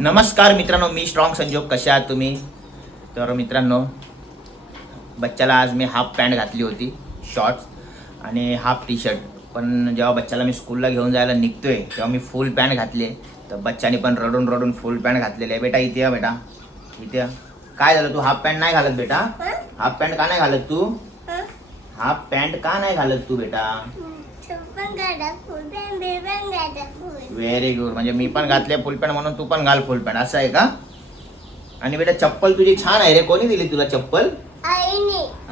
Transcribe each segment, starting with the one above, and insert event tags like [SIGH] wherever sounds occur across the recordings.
नमस्कार मित्रांनो मी स्ट्रॉंग संजोग. कशा आहात तुम्ही? तर मित्रांनो बच्चाला आज मी हाफ पॅन्ट घातली होती शॉर्ट्स आणि हाफ टी शर्ट पण जेव्हा बच्चाला मी स्कूलला घेऊन जायला निघतोय तेव्हा मी फुल पॅन्ट घातली तर बच्चाने पण रडून रडून फुल पॅन्ट घातलेली आहे. बेटा इथे या बेटा. इथे. काय झालं तू? हाफ पॅन्ट नाही घालत बेटा? हाफ पॅन्ट का नाही घालत तू? हाफ पॅन्ट का नाही घालत तू बेटा? व्हेरी गुड म्हणजे मी पण घातले फुल पॅन्ट म्हणून तू पण घाल फुल पॅन्ट असं आहे का? आणि बेटा चप्पल तुझी छान आहे रे. कोणी दिली तुला चप्पल.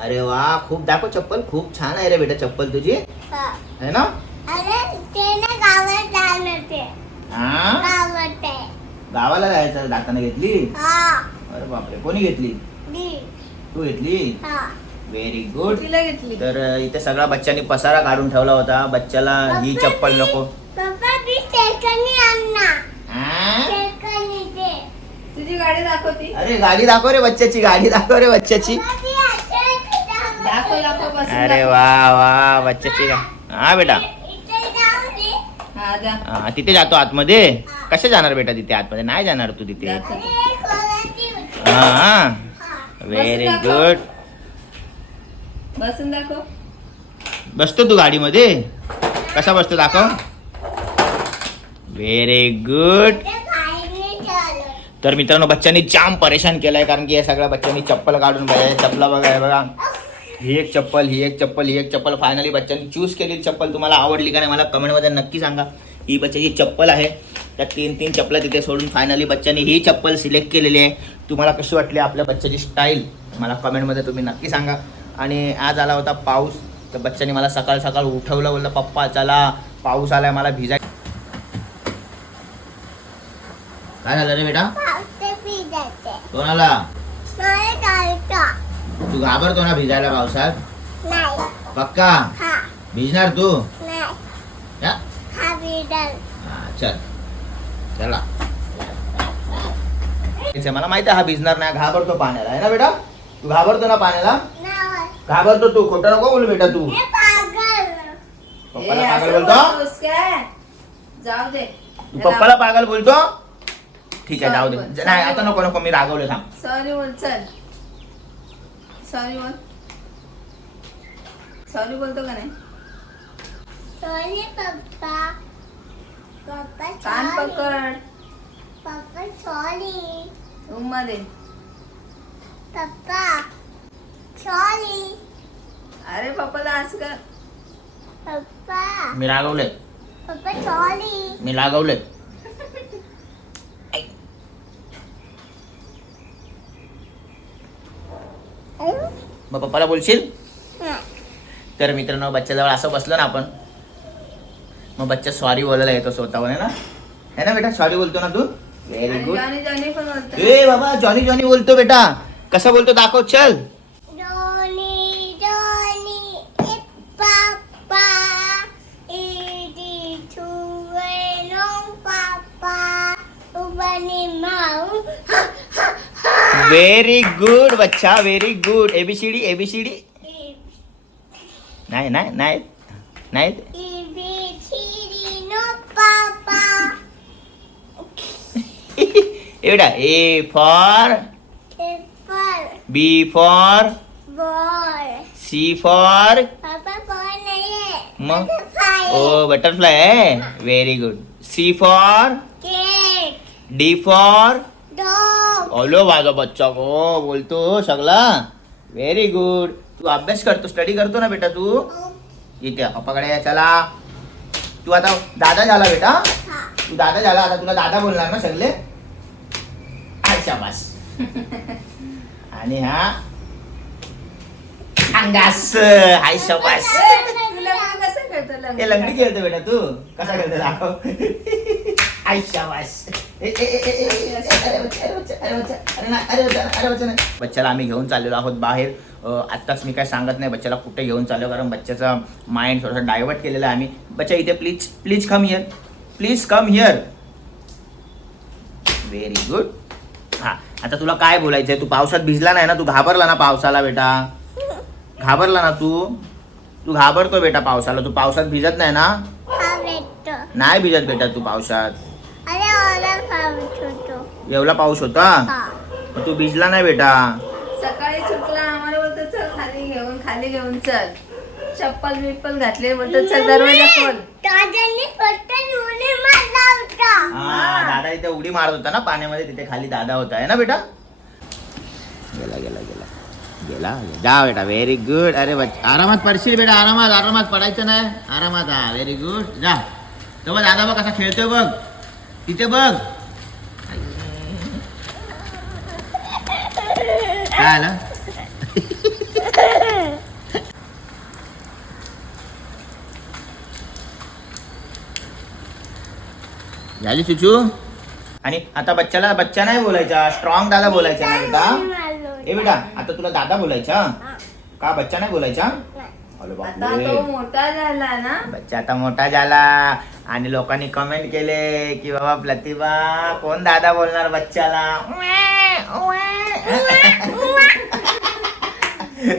अरे वा खूप दाखव चप्पल. खूप छान आहे रे बेटा चप्पल तुझी. है. ना? हा गावाला जायचं जाताना घेतली? अरे बापरे. कोणी घेतली? तू घेतली? हा. व्हेरी गुड तिला घेतली. तर इथे सगळा बच्चांनी पसारा काढून ठेवला होता. बच्चाला ही चप्पल नको. पप्पा ती सेकंडी आणना हा? सेकंडी ते तुझी गाडी दाखवती. अरे गाडी दाखव रे बच्चाची गाडी दाखव रे बच्चाची दाखव दाखव बस अरे वा वा बच्चाची गा हा बेटा. इथे जाऊ दे. हा जा. हा, तिथे जातो आतमध्ये? कशा जाणार बेटा तिथे आतमध्ये? नाही जाणार तू तिथे. जातो. होती हा हा. व्हेरी गुड बसून दाखव. बसतो तू गाडीमध्ये? कसा बसतो दाखव. व्हेरी गुड तर मित्रांनो बच्चांनी जाम परेशान केलाय कारण की या सगळ्या बच्चांनी चप्पल काढून बघा चप्पला बघा हे बघा. ही एक चप्पल ही एक चप्पल ही एक चप्पल. फायनली बच्चांनी चूज केलेली चप्पल. तुम्हाला आवडली का नाही मला कमेंटमध्ये नक्की सांगा. ही बच्चाची चप्पल आहे. त्या तीन तीन चप्पला तिथे सोडून फायनली बच्चांनी ही चप्पल सिलेक्ट केलेली आहे. तुम्हाला कशी वाटली आपल्या बच्चाची स्टाईल मला कमेंटमध्ये तुम्ही नक्की सांगा. आणि आज आला होता पाऊस. तर बच्चाने मला सकाळ सकाळ उठवलं बोललं पप्पा चला पाऊस आलाय मला भिजाय. काय झालं रे बेटा? कोणाला? तू घाबरतो ना भिजायला पावसात? नाही. पक्का? हा. भिजणार तू? चल. चला. मला माहिती आहे हा भिजणार नाही घाबरतो पाण्याला. आहे ना बेटा? तू घाबरतो ना पाण्याला? घाबरतो तू खोटं नको बोल बेटा तू. हे पागल. पप्पाला पागल असं बोलतो? बोलतोस काय जाऊ दे. तू पप्पाला पागल बोलतो? ठीक आहे जाऊ दे. नाही आता. नको नको मी रागवले थांब. सॉरी बोल चल. सॉरी बोल. सॉरी बोलतो का नाही? सॉरी पप्पा. पप्पा कान सॉरी पकड. पप्पा सॉरी उम्मा दे. पप्पा. सॉरी अरे पप्पाला असं कर. पप्पा. मी रागवले. पप्पा सॉरी मी रागवले. मग पप्पाला बोलशील? तर मित्रांनो बच्च्याजवळ असं बसलं ना आपण. मग बच्चा सॉरी बोलायला येतो स्वतःवर आहे ना? है ना बेटा? सॉरी बोलतो ना तू? व्हेरी गुड जॉनी जॉनी पण बोलतो. ए बाबा जॉनी जॉनी बोलतो बेटा. कसा बोलतो दाखव चल. व्हेरी गुड बच्चा very good A B C D A B C D नाही नाही नाही नाही [LAUGHS] A, B, C, D, no Papa. A for B for. C for. मग? Butterfly. ओ बटरफ्लाय आहे very good C for. D for Dog. ओलो माझा बच्चा गो बोलतो सगळा व्हेरी गुड तू अभ्यास करतो स्टडी करतो ना बेटा तू? इथे पप्पाकडे चला. तू आता दादा झाला बेटा? हा. तू दादा झाला आता तुला दादा बोलणार ना सगळे? हाय शाबास. [LAUGHS] आणि हा अंगास. हाय शाबास. हे लंगडी खेळतो बेटा तू? कसा खेळतो दाखव? [LAUGHS] हाय शाबास. बच्चाला आम्ही घेऊन चाललेलो आहोत बाहेर. आत्ताच मी काय सांगत नाही बच्चाला कुठे घेऊन चाललो कारण बच्चाचा माइंड थोडासा डायव्हर्ट केलेला आहे आम्ही. बच्चा इथे please please come here please come here very good हा आता तुला काय बोलायचं आहे तू पावसात भिजला नाही ना? तू घाबरला ना पावसाला बेटा? घाबरला ना तू? तू घाबरतो बेटा पावसाला. तू पावसात भिजत नाही ना? नाही भिजत बेटा तू पावसात अरे ओला पाऊस होतो एवढा पाऊस होता? हा. मग तू भिजला नाही बेटा. सकाळी चुकला आम्हाला बोलतो चल खाली घेऊन खाली घेऊन चल. चप्पल बिप्पल घातले बोलतो चल दरवाजा खोल. हा दादा इथे उडी मारत होता ना पाण्यामध्ये तिथे खाली दादा होता. आहे ना बेटा? गेला गेला गेला. गेला जा बेटा व्हेरी गुड अरे बच्चा आरामात पडशील बेटा आरामात आरामात पडायचं नाही. आरामात हा व्हेरी गुड जा. तो बघ दादा बघ कसा खेळतोय बघ. तिथे बघ. काय आलं? झाली चुचू आणि आता बच्चाला बच्चा नाही बोलायचा स्ट्रॉंग दादा बोलायचा ना बेटा ए बेटा आता तुला दादा बोलायचा? का बच्चा नाही बोलायचा? आता बापरे. तो मोठा झाला ना? बच्चा आता मोठा झाला. आणि लोकांनी कमेंट केले की बाबा प्रतिभा कोण दादा बोलणार बच्चाला हो.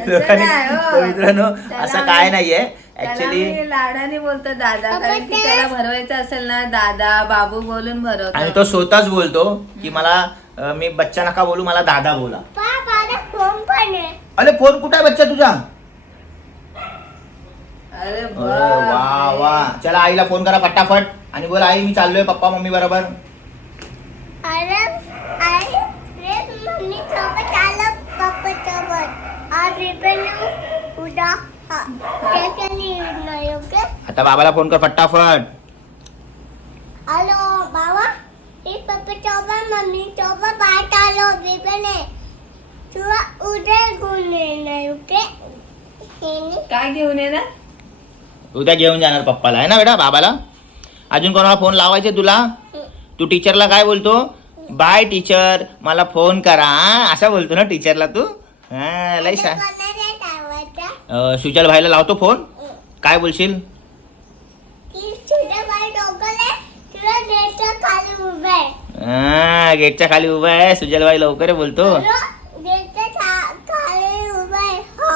तर मित्रांनो असं काय नाहीये. ऍक्च्युली लाडाने बोलतो दादा कारण की त्याला भरवायचं असेल ना दादा बाबू बोलून आणि भरवतो तो स्वतःच बोलतो की मला मी बच्चा नका बोलू मला दादा बोला. अरे फोन कुठे आहे बच्चा तुझा? अरे वा. वा. चला आईला फोन करा फटाफट. आणि बोला आई मी चाललोय पप्पा मम्मी बरोबर. अरे रे मम्मी सोबत आलं पप्पा सोबत आज रिपेन उद्या आता बाबाला फोन कर फटाफट. हॅलो बाबा. हे पप्पा सोबत मम्मी सोबत बाहेर आलो आहे तुला उद्या घेऊन येणार ओके? काय घेऊन ये ना उद्या घेऊन जाणार पप्पाला. आहे ना बेटा बाबाला? अजून कोणाला फोन लावायचे तुला? तू टीचरला काय बोलतो? बाय टीचर मला फोन करा? असा बोलतो ना टीचरला तू? हा लय सुजल भाईला लावतो फोन काय बोलशील? गेटच्या खाली उभे आहे. हा, गेटच्या खाली उभा आहे. सुजल भाई लवकर बोलतो गेटच्या खा- खाली उभे आहे हो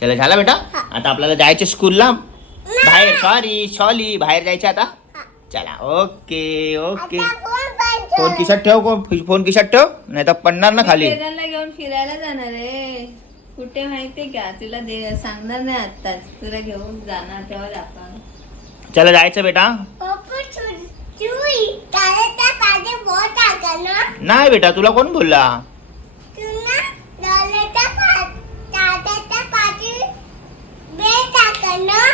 चला झाला बेटा? आता आपल्याला जायचे स्कूलला बाहेर सॉरी सॉली बाहेर जायचे आता. हा. चला ओके ओके. आता फोन. खिशात ठेव को- फोन खिशात ठेव नाही तर पडणार ना खाली. घेऊन फिरायला जाणार आहे. कुठे माहितीये का? तुला दे सांगणार नाही आत्ताच. तुला घेऊन जाणार तेव्हा दाखवणार चला जायचं बेटा. नाही बेटा तुला कोण बोलला तू ना डोळ्याच्या पा- दादाच्या पाठी बेट टाका ना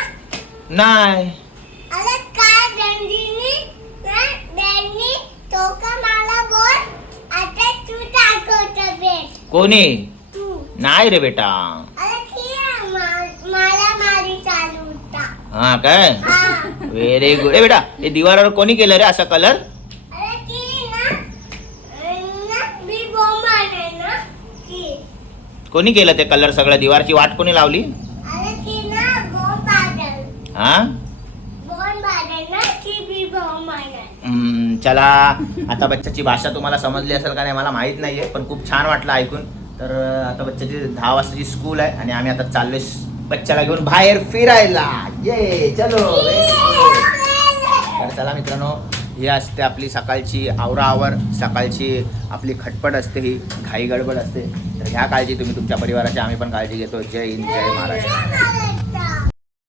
नाही. अरे काय रंजिनी? ना डॅनी तो का मला बोल. आता तू टाकवतो बेट. कोणी? तू. नाही रे बेटा. अरे ठीक आहे मा- मला मारी चालू होता. हा काय? हा. व्हेरी गुड ए बेटा हे दिवारावर कोणी केलं रे असा कलर अरे की ना. ना मी बॉम्ब आहे ना. की कोणी केलं ते कलर सगळं? दिवारची वाट कोणी लावली अरे की ना बॉम्ब पाडल हा आहे चला. आता बच्चाची भाषा तुम्हाला समजली असेल का नाही मला माहीत नाहीये पण खूप छान वाटलं ऐकून. तर आता बच्चाची दहा वाजताची स्कूल आहे आणि आम्ही आता चाललोय बच्चाला घेऊन बाहेर फिरायला. ये चलो. तर चला मित्रांनो ही असते आपली सकाळची आवराआवर सकाळची आपली खटपट असते ही घाई गडबड असते. तर ह्या काळजी तुम्ही तुमच्या परिवाराची आम्ही पण काळजी घेतो. जय हिंद जय महाराष्ट्र.